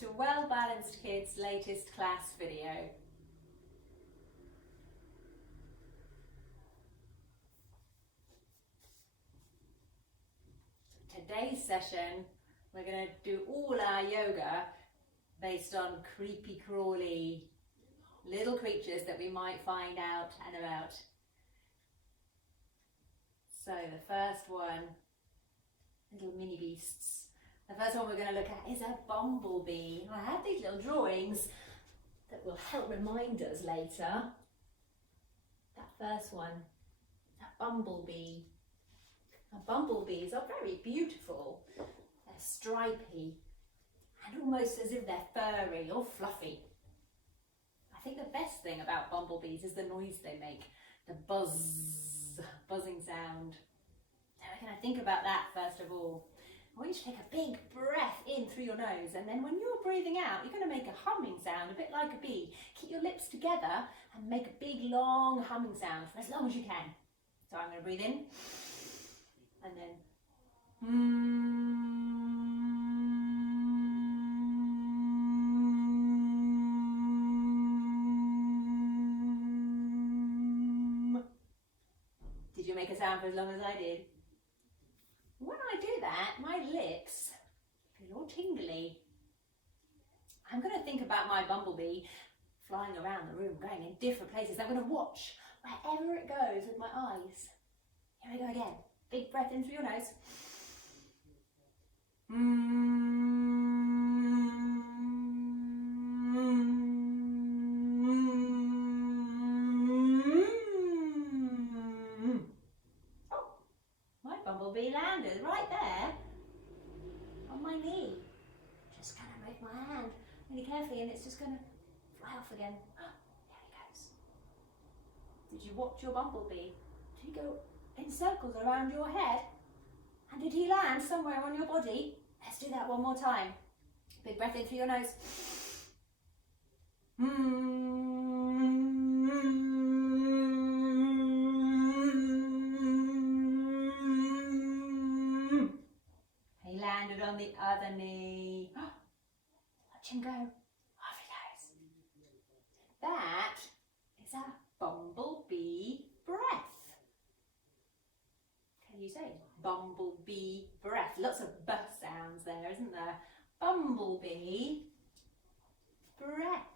to Well Balanced Kids' latest class video. Today's session, we're going to do all our yoga based on creepy crawly little creatures that we might find out and about. So the first one, little mini beasts. The first one we're going to look at is a bumblebee. I have these little drawings that will help remind us later. That first one, a bumblebee. Now, bumblebees are very beautiful. They're stripy and almost as if they're furry or fluffy. I think the best thing about bumblebees is the noise they make, the buzzing sound. So we're going to think about that first of all. I want you to take a big breath in through your nose, and then when you're breathing out, you're going to make a humming sound, a bit like a bee. Keep your lips together and make a big, long humming sound for as long as you can. So I'm going to breathe in, and then Did you make a sound for as long as I did? When I do that, my lips feel all tingly. I'm going to think about my bumblebee flying around the room, going in different places. I'm going to watch wherever it goes with my eyes. Here we go again. Big breath in through your nose. Bumblebee landed right there on my knee. Just going to move my hand really carefully and it's just going to fly off again. There he goes. Did you watch your bumblebee? Did he go in circles around your head? And did he land somewhere on your body? Let's do that one more time. Big breath in through your nose. Landed on the other knee. Watch him go. Off he goes. That is a bumblebee breath. Can you say bumblebee breath? Lots of b sounds there, isn't there? Bumblebee breath.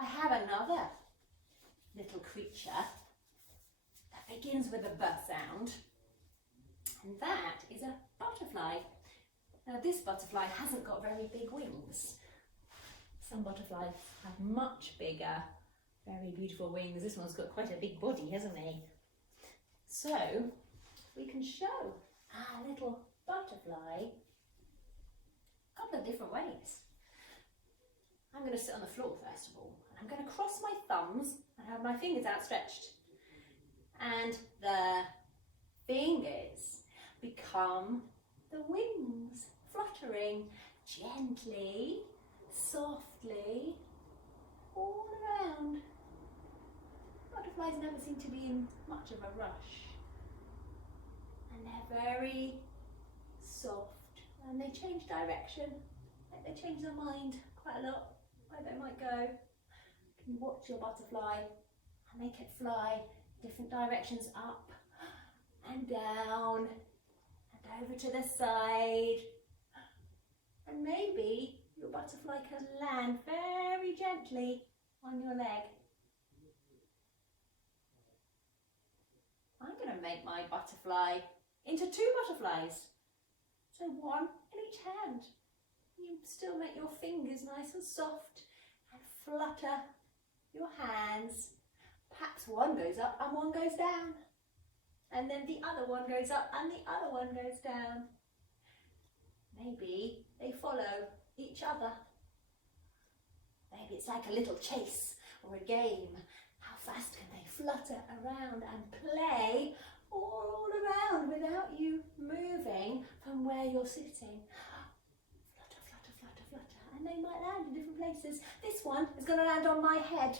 I have another little creature that begins with a b sound. And that is a butterfly. Now this butterfly hasn't got very big wings. Some butterflies have much bigger, very beautiful wings. This one's got quite a big body, hasn't he? So we can show our little butterfly a couple of different ways. I'm going to sit on the floor first of all. And I'm going to cross my thumbs and have my fingers outstretched. And the fingers become the wings, fluttering gently, softly, all around. Butterflies never seem to be in much of a rush. And they're very soft. And they change direction. Like they change their mind quite a lot, where they might go. You can watch your butterfly and make it fly different directions, up and down. Over to the side, and maybe your butterfly can land very gently on your leg. I'm going to make my butterfly into two butterflies, so one in each hand. You still make your fingers nice and soft and flutter your hands. Perhaps one goes up and one goes down. And then the other one goes up and the other one goes down. Maybe they follow each other. Maybe it's like a little chase or a game. How fast can they flutter around and play all around without you moving from where you're sitting? Flutter, flutter, flutter, flutter. And they might land in different places. This one is going to land on my head.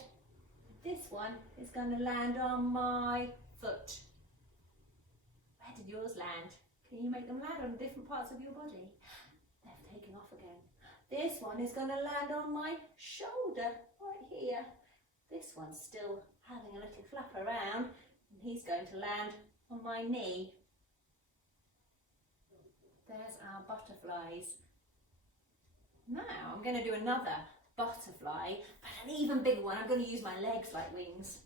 This one is going to land on my foot. Where did yours land? Can you make them land on different parts of your body? They've taken off again. This one is going to land on my shoulder right here. This one's still having a little flap around, and he's going to land on my knee. There's our butterflies. Now I'm going to do another butterfly, but an even bigger one. I'm going to use my legs like wings.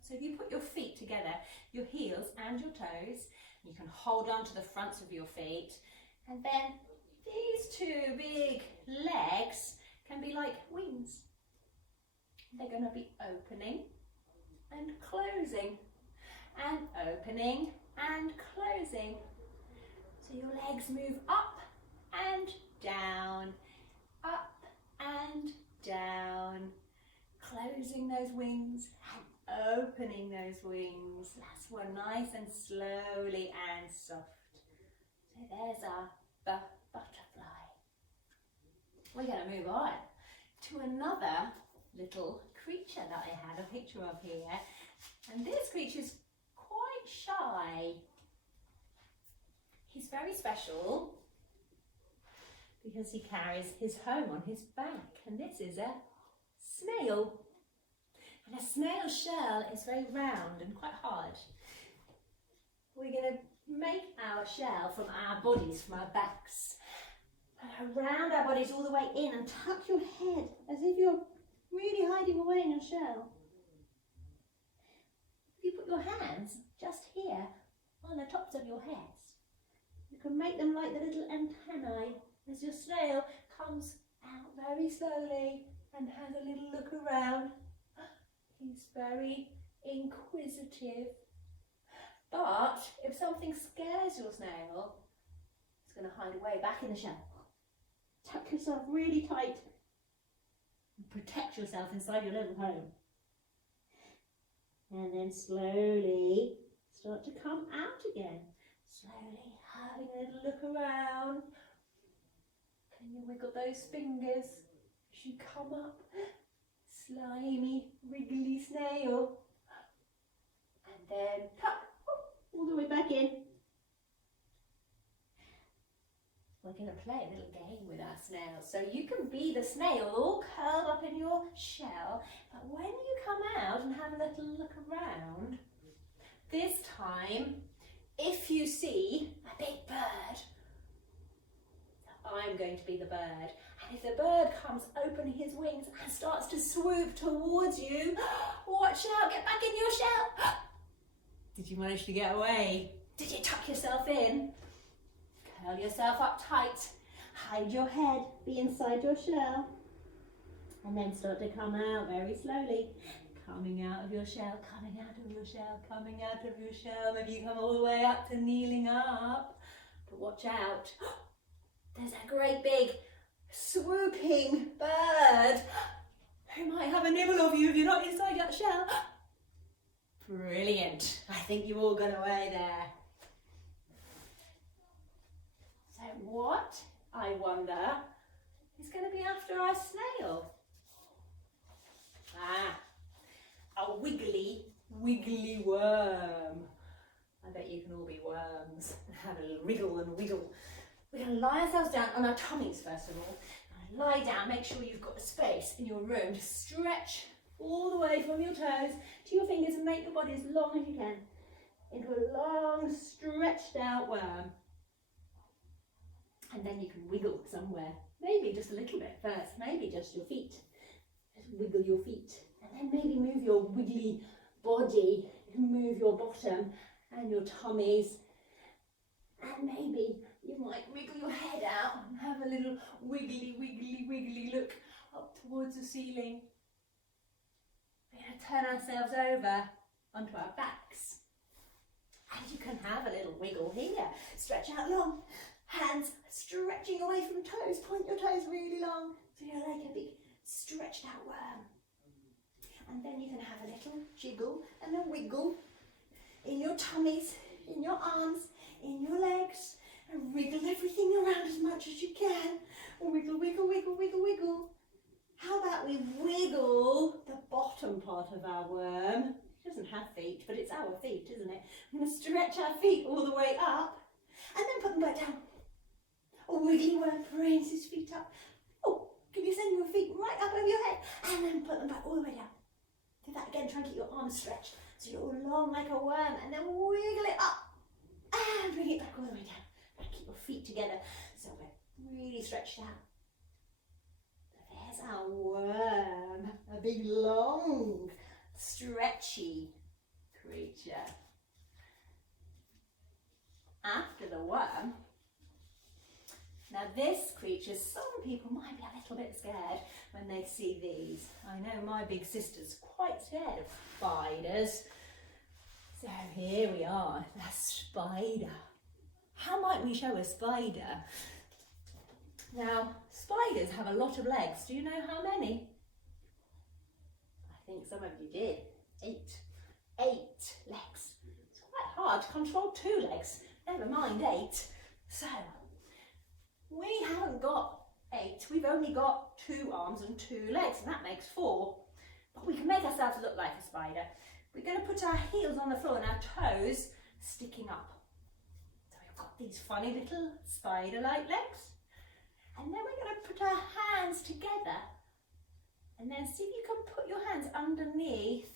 So if you put your feet together, your heels and your toes, you can hold on to the fronts of your feet, and then these two big legs can be like wings. They're going to be opening and closing, and opening and closing. So your legs move up and down, up and down, closing those wings and opening those wings. Last one, nice and slowly and soft. So there's our butterfly. We're going to move on to another little creature that I had a picture of here. And this creature's quite shy. He's very special because he carries his home on his back. And this is a snail. And a snail shell is very round and quite hard. We're going to make our shell from our bodies, from our backs. And around our bodies all the way in, and tuck your head as if you're really hiding away in your shell. If you put your hands just here on the tops of your heads, you can make them like the little antennae as your snail comes out very slowly and has a little look around. He's very inquisitive. But if something scares your snail, it's going to hide away back in the shell. Tuck yourself really tight and protect yourself inside your little home. And then slowly start to come out again. Slowly having a little look around. Can you wiggle those fingers as you come up? Slimy, wriggly snail. And then tuck all the way back in. We're going to play a little game with our snails. So you can be the snail all curled up in your shell, but when you come out and have a little look around, this time, if you see a big bird, I'm going to be the bird. And if the bird comes opening his wings and starts to swoop towards you, watch out, get back in your shell. Did you manage to get away? Did you tuck yourself in? Curl yourself up tight, hide your head, be inside your shell, and then start to come out very slowly. Coming out of your shell, coming out of your shell, coming out of your shell. Maybe you come all the way up to kneeling up, but watch out. There's a great big swooping bird who might have a nibble of you if you're not inside that shell. Brilliant. I think you all got away there. So what, I wonder, is going to be after our snail? A wiggly worm. I bet you can all be worms and have a little wriggle and wiggle. We're going to lie ourselves down on our tummies first of all. Lie down, make sure you've got a space in your room to stretch all the way from your toes to your fingers and make your body as long as you can into a long stretched out worm. And then you can wiggle somewhere, maybe just a little bit first, maybe just your feet. Just wiggle your feet, and then maybe move your wiggly body, move your bottom and your tummies, and maybe you might wiggle your head out and have a little wiggly look up towards the ceiling. We're going to turn ourselves over onto our backs, and you can have a little wiggle here. Stretch out long. Hands stretching away from toes. Point your toes really long so you're like a big stretched out worm. And then you can have a little jiggle and a wiggle in your tummies, in your arms, in your legs, and wriggle everything around as much as you can. Wiggle, wiggle, wiggle, wiggle, wiggle. How about we wiggle the bottom part of our worm? It doesn't have feet, but it's our feet, isn't it? We're going to stretch our feet all the way up and then put them back down. A wiggly worm brings his feet up. Oh, can you send your feet right up over your head and then put them back all the way down. Do that again, try and keep your arms stretched so you're long like a worm, and then wiggle it up and bring it back all the way down. And keep your feet together so we're really stretched out. There's our worm, a big long stretchy creature. After the worm, now this creature, some people might be a little bit scared when they see these. I know my big sister's quite scared of spiders. So here we are, the spider. How might we show a spider? Now, spiders have a lot of legs. Do you know how many? I think some of you did. 8. 8 legs. It's quite hard to control 2 legs, never mind 8. So, we haven't got 8, we've only got 2 arms and 2 legs, and that makes 4. But we can make ourselves look like a spider. We're going to put our heels on the floor and our toes sticking up. So we've got these funny little spider-like legs. And then we're going to put our hands together and then see if you can put your hands underneath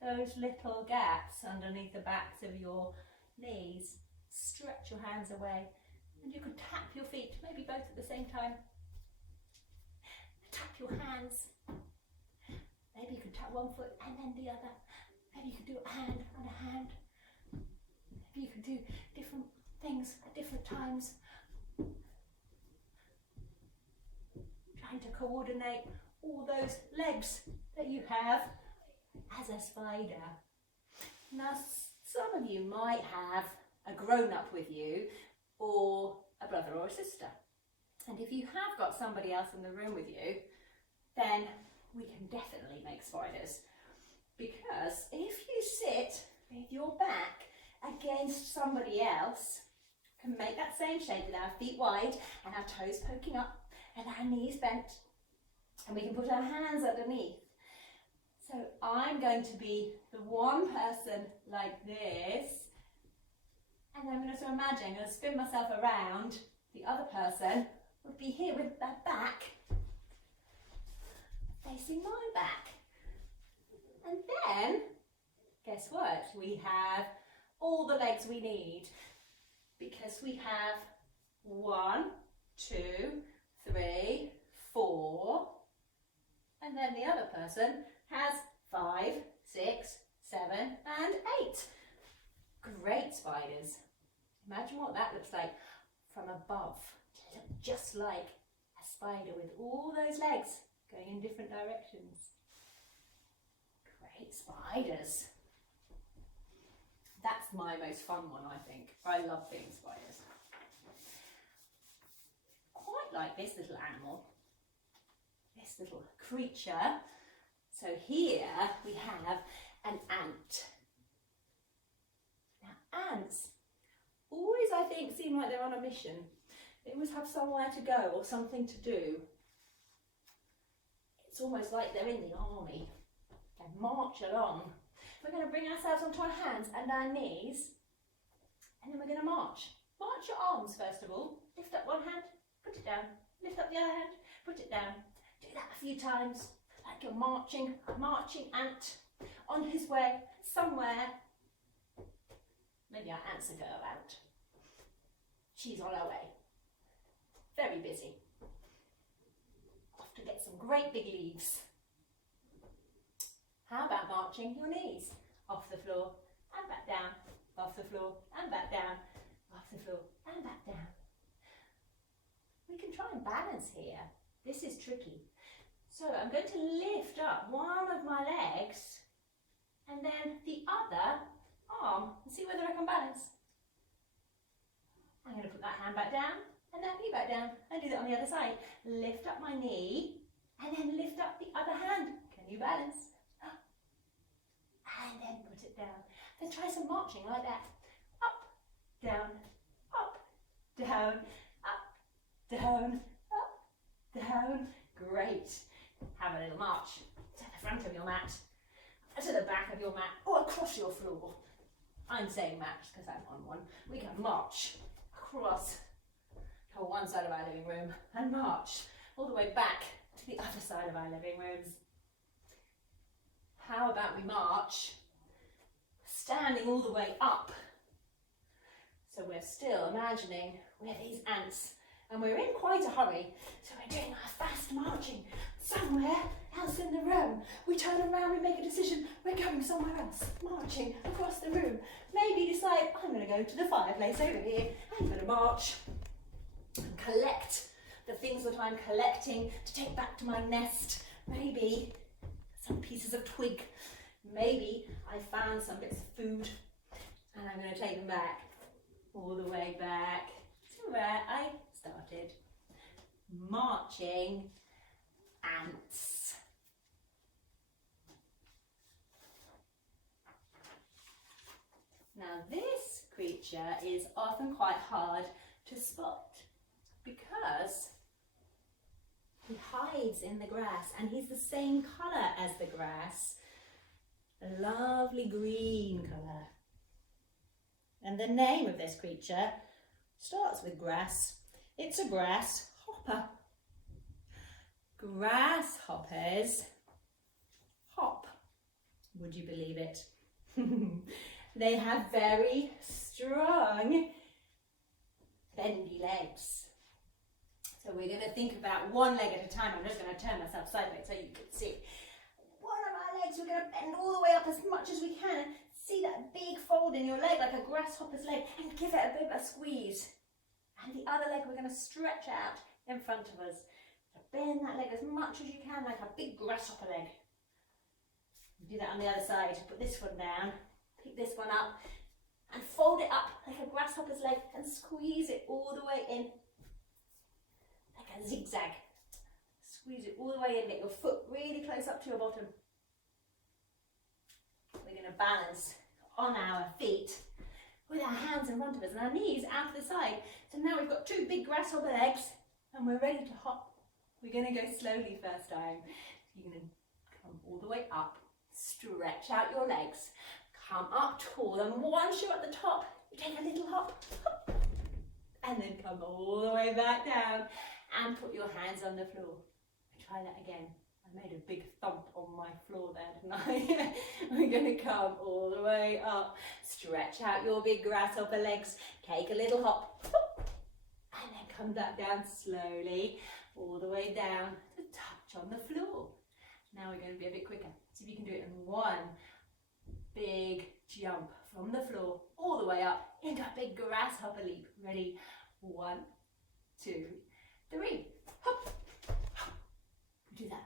those little gaps underneath the backs of your knees. Stretch your hands away. And you could tap your feet, maybe both at the same time. Tap your hands. Maybe you could tap one foot and then the other. Maybe you could do a hand and a hand. Maybe you could do different things at different times. Trying to coordinate all those legs that you have as a spider. Now, some of you might have a grown-up with you, or a brother or a sister. And if you have got somebody else in the room with you, then we can definitely make spiders. Because if you sit with your back against somebody else, can make that same shape with our feet wide and our toes poking up and our knees bent, and we can put our hands underneath. So I'm going to be the one person like this, and I'm going to imagine, I'm going to spin myself around. The other person would be here with their back facing my back. And then, guess what? We have all the legs we need, because we have 1, 2, 3, 4, and then the other person has 5, 6, 7, and 8. Great spiders. Imagine what that looks like from above. To look just like a spider with all those legs going in different directions. Great spiders. That's my most fun one, I think. I love being spiders. Quite like this little animal, this little creature. So here we have an ant. Now, ants always, I think, seem like they're on a mission. They always have somewhere to go or something to do. It's almost like they're in the army. They march along. We're going to bring ourselves onto our hands and our knees, and then we're going to march. March your arms first of all. Lift up one hand, put it down. Lift up the other hand, put it down. Do that a few times, like you're marching a marching ant on his way somewhere. Maybe our ant's a girl ant. She's on her way. Very busy. Off to get some great big leaves. How about marching your knees off the floor and back down, off the floor and back down, off the floor and back down. We can try and balance here. This is tricky. So I'm going to lift up one of my legs and then the other arm and see whether I can balance. I'm going to put that hand back down and that knee back down and do that on the other side. Lift up my knee and then lift up the other hand. Can you balance? And then put it down. Then try some marching like that. Up, down, up, down, up, down, up, down. Great. Have a little march to the front of your mat, to the back of your mat, or across your floor. I'm saying mat because I'm on one. We can march across to one side of our living room and march all the way back to the other side of our living rooms. How about we march standing all the way up? So we're still imagining we're these ants and we're in quite a hurry. So we're doing our fast marching somewhere else in the room. We turn around, we make a decision, we're going somewhere else, marching across the room. Maybe decide, I'm going to go to the fireplace over here. I'm going to march and collect the things that I'm collecting to take back to my nest. Maybe some pieces of twig. Maybe I found some bits of food and I'm going to take them back, all the way back to where I started. Marching ants. Now this creature is often quite hard to spot because he hides in the grass and he's the same colour as the grass, a lovely green colour. And the name of this creature starts with grass. It's a grasshopper. Grasshoppers hop, would you believe it? They have very strong bendy legs. So we're going to think about one leg at a time. I'm just going to turn myself sideways so you can see. One of our legs, we're going to bend all the way up as much as we can. See that big fold in your leg like a grasshopper's leg and give it a bit of a squeeze. And the other leg we're going to stretch out in front of us. So bend that leg as much as you can like a big grasshopper leg. Do that on the other side. Put this one down, pick this one up and fold it up like a grasshopper's leg and squeeze it all the way in. Like a zigzag. Squeeze it all the way in, get your foot really close up to your bottom. We're going to balance on our feet with our hands in front of us and our knees out to the side. So now we've got two big grasshopper legs and we're ready to hop. We're going to go slowly first time. You're going to come all the way up, stretch out your legs, come up tall and one shoe at the top. You take a little hop, and then come all the way back down and put your hands on the floor. Try that again. I made a big thump on my floor there, didn't I? We're going to come all the way up, stretch out your big grasshopper legs, take a little hop, and then come back down slowly, all the way down to touch on the floor. Now we're going to be a bit quicker. See if you can do it in one big jump from the floor all the way up into a big grasshopper leap. Ready? 1, 2, 3. Hop, hop. Do that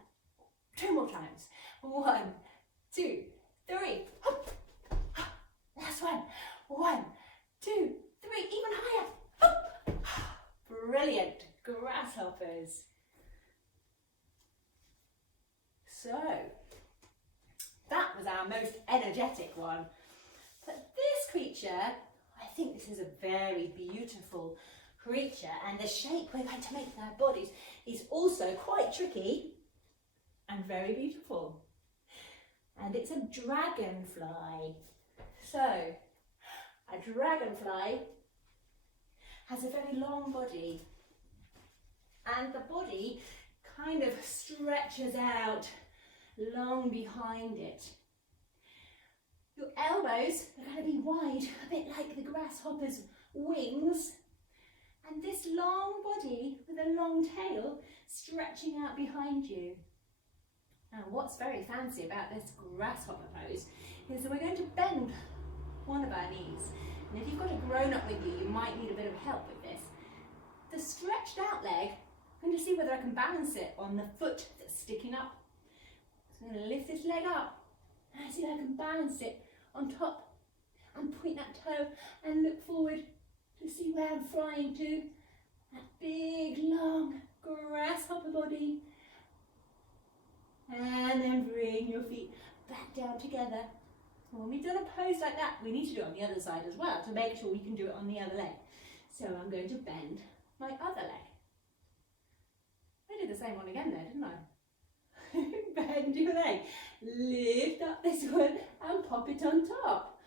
2 more times. 1, 2, 3. Hop, hop. Last one. 1, 2, 3. Even higher. Hop. Brilliant. Grasshoppers. So, that was our most energetic one. But this creature, I think this is a very beautiful creature, and the shape we're going to make with our bodies is also quite tricky and very beautiful. And it's a dragonfly. So, a dragonfly has a very long body, and the body kind of stretches out long behind it. Your elbows are going to be wide, a bit like the grasshopper's wings, and this long body with a long tail stretching out behind you. Now what's very fancy about this grasshopper pose is that we're going to bend one of our knees, and if you've got a grown-up with you, you might need a bit of help with this. The stretched out leg, I'm going to see whether I can balance it on the foot that's sticking up. So I'm going to lift this leg up and see if I can balance it on top and point that toe and look forward to see where I'm flying to. That big long grasshopper body. And then bring your feet back down together. And when we've done a pose like that, we need to do it on the other side as well to make sure we can do it on the other leg. So I'm going to bend my other leg. I did the same one again there, didn't I? Bend your leg, lift up this one and pop it on top.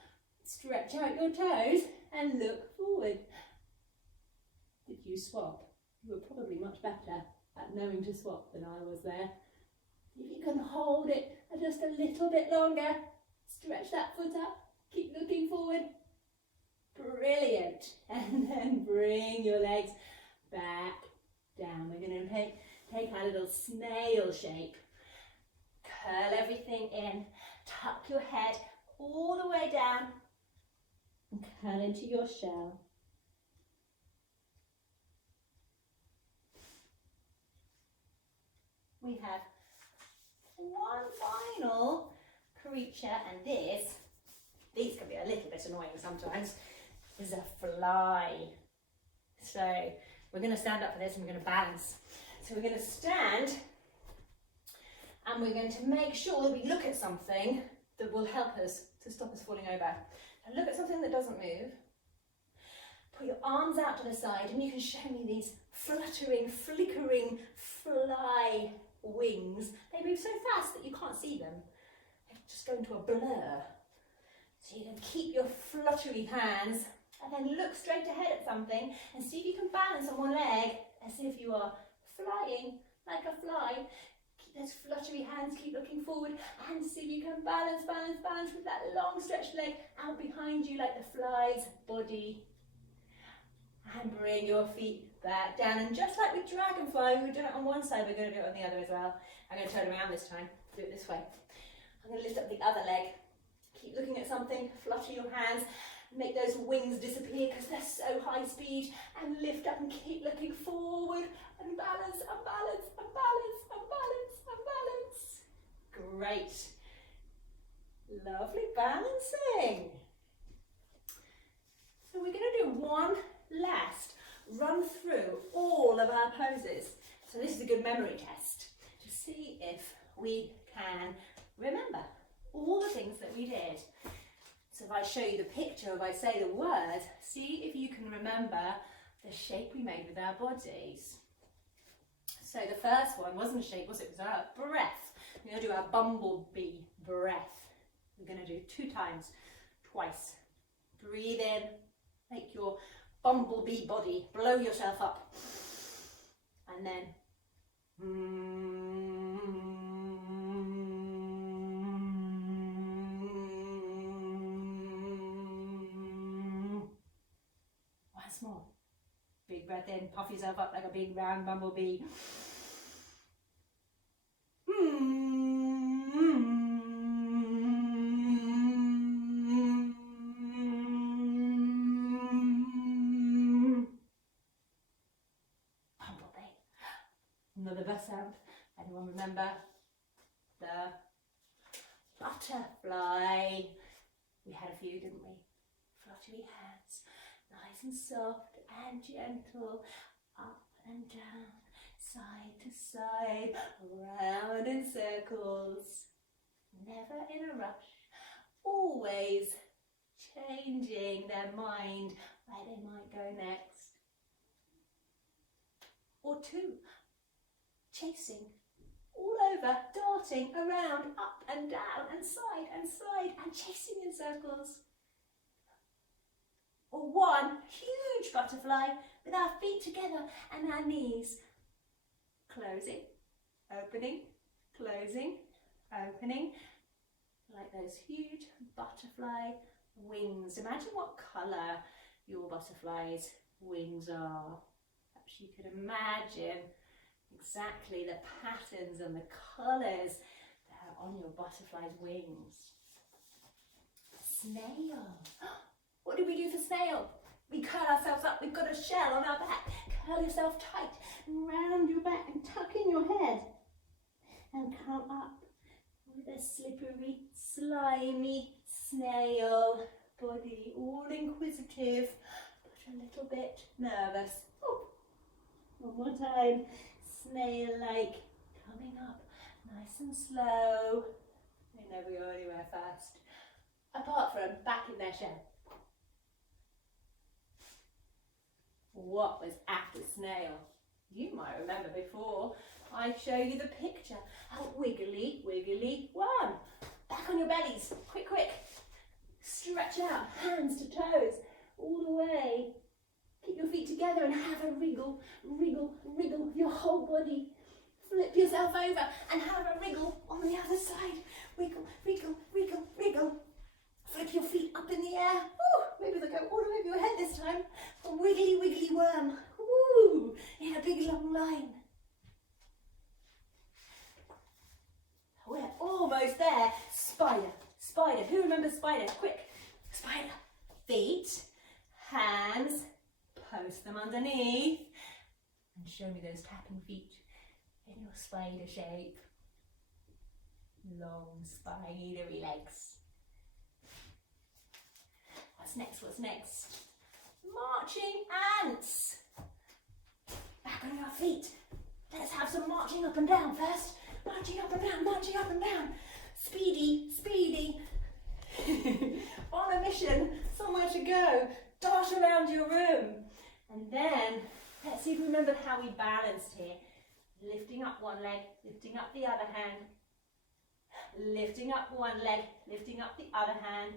Stretch out your toes and look forward. Did you swap? You were probably much better at knowing to swap than I was there. If you can hold it just a little bit longer, stretch that foot up, keep looking forward. Brilliant. And then bring your legs back down. We're going to take our little snail shape. Curl everything in, tuck your head all the way down and curl into your shell. We have one final creature, and these can be a little bit annoying sometimes, is a fly. So we're going to stand up for this and we're going to balance. So we're going to stand and we're going to make sure that we look at something that will help us to stop us falling over. So look at something that doesn't move. Put your arms out to the side and you can show me these fluttering, flickering fly wings. They move so fast that you can't see them. They just go into a blur. So you can keep your fluttery hands and then look straight ahead at something and see if you can balance on one leg as if you are flying like a fly. Keep those fluttery hands, keep looking forward and see if you can balance with that long stretched leg out behind you like the fly's body. And bring your feet back down, and just like with dragonfly, we've done it on one side, we're going to do it on the other as well. I'm going to turn around this time, do it this way. I'm going to lift up the other leg, keep looking at something, flutter your hands, make those wings disappear because they're so high speed, and lift up and keep looking forward, and balance, and balance, and balance, and balance, and balance. Great. Lovely balancing. So we're going to do one last run through all of our poses. So this is a good memory test to see if we can remember all the things that we did. So if I show you the picture, if I say the word, see if you can remember the shape we made with our bodies. So the first one wasn't a shape, was it? It was our breath. We're going to do our bumblebee breath. We're going to do 2 times, twice. Breathe in, make your bumblebee body, blow yourself up, and then once more. Big breath in, puff yourself up like a big round bumblebee. Another bus sound. Anyone remember? The butterfly. We had a few, didn't we? Fluttery hands, nice and soft and gentle, up and down, side to side, round in circles. Never in a rush, always changing their mind where they might go next. Or 2. Chasing all over, darting around, up and down and side and chasing in circles. Or 1 huge butterfly with our feet together and our knees. Closing, opening, closing, opening, like those huge butterfly wings. Imagine what colour your butterfly's wings are. Perhaps you could imagine exactly the patterns and the colours that are on your butterfly's wings. Snail. What did we do for snail? We curl ourselves up, we've got a shell on our back. Curl yourself tight, round your back and tuck in your head. And come up with a slippery, slimy snail body, all inquisitive, but a little bit nervous. Oh. One more time. Snail-like, coming up nice and slow. They never go anywhere fast, apart from back in their shell. What was after snail? You might remember before I show you the picture. A wiggly, wiggly one. Back on your bellies, quick, quick. Stretch out, hands to toes, all the way. Keep your feet together. together and have a wriggle, wriggle, wriggle of your whole body. Flip yourself over and have a wriggle on the other side. Wriggle, wriggle, wriggle, wriggle. Flip your feet up in the air. Ooh, maybe they'll go all over your head this time. A wiggly, wiggly worm. Ooh, in a big long line. We're almost there. Spider, spider. Who remembers spider? Quick. Spider. Feet, hands, post them underneath. And show me those tapping feet in your spider shape. Long spidery legs. What's next? What's next? Marching ants. Back on your feet. Let's have some marching up and down first. Marching up and down, marching up and down. Speedy, speedy. On a mission, somewhere to go. Dart around your room. And then, let's see if we remember how we balanced here. Lifting up one leg, lifting up the other hand. Lifting up one leg, lifting up the other hand.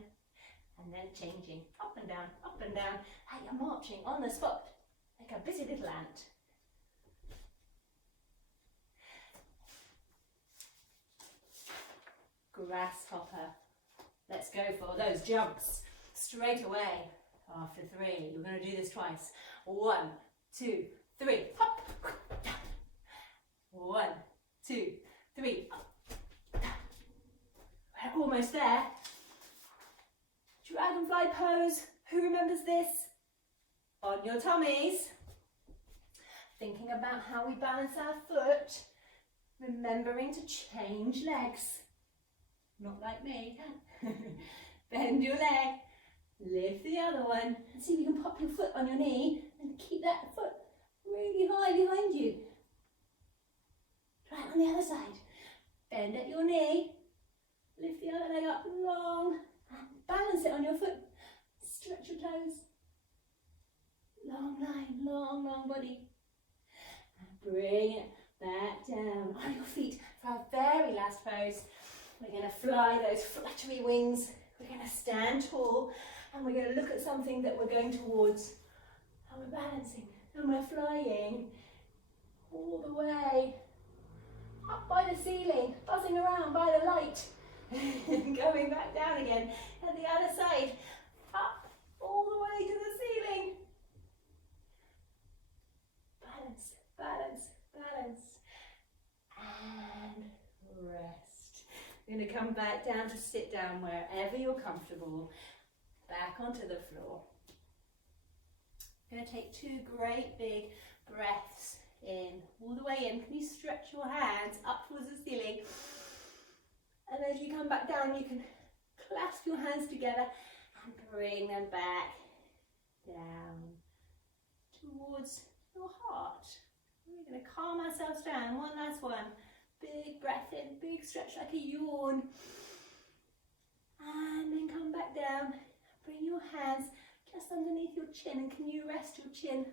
And then changing up and down, up and down. Hey, you're marching on the spot like a busy little ant. Grasshopper. Let's go for those jumps straight away. After 3, we're going to do this twice. 1, 2, 3, hop. 1, 2, 3, up. We're almost there. Dragonfly pose. Who remembers this? On your tummies. Thinking about how we balance our foot. Remembering to change legs. Not like me. Bend your leg. Lift the other one. And see if you can pop your foot on your knee and keep that foot really high behind you. Try it on the other side. Bend at your knee. Lift the other leg up long. And balance it on your foot. Stretch your toes. Long line, long, long body. And bring it back down on your feet for our very last pose. We're going to fly those fluttery wings. We're going to stand tall and we're going to look at something that we're going towards. And we're balancing and we're flying all the way up by the ceiling, buzzing around by the light. Going back down again at the other side, up all the way to the ceiling. Balance, balance, balance, and rest. We're going to come back down to sit down wherever you're comfortable, back onto the floor. We're going to take 2 great big breaths in, all the way in. Can you stretch your hands up towards the ceiling? And as you come back down, you can clasp your hands together and bring them back down towards your heart. We're going to calm ourselves down. One last one. Big breath in, big stretch like a yawn. And then come back down. Bring your hands just underneath your chin. And can you rest your chin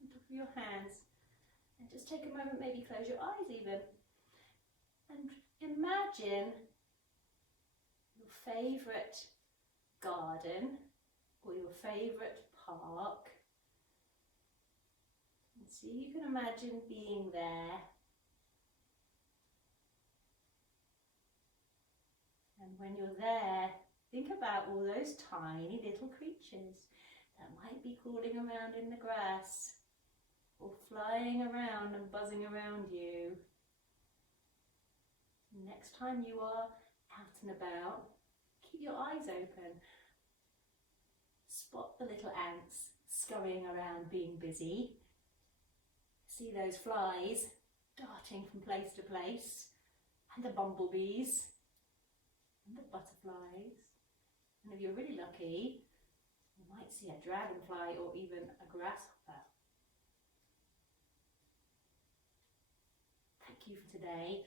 on top of your hands? And just take a moment, maybe close your eyes even. And imagine your favourite garden or your favourite park. And see, you can imagine being there. And when you're there, think about all those tiny little creatures that might be crawling around in the grass or flying around and buzzing around you. Next time you are out and about, keep your eyes open. Spot the little ants scurrying around being busy. See those flies darting from place to place, and the bumblebees, and the butterflies. And if you're really lucky, you might see a dragonfly or even a grasshopper. Thank you for today.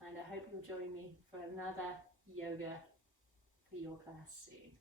And I hope you'll join me for another yoga for your class soon.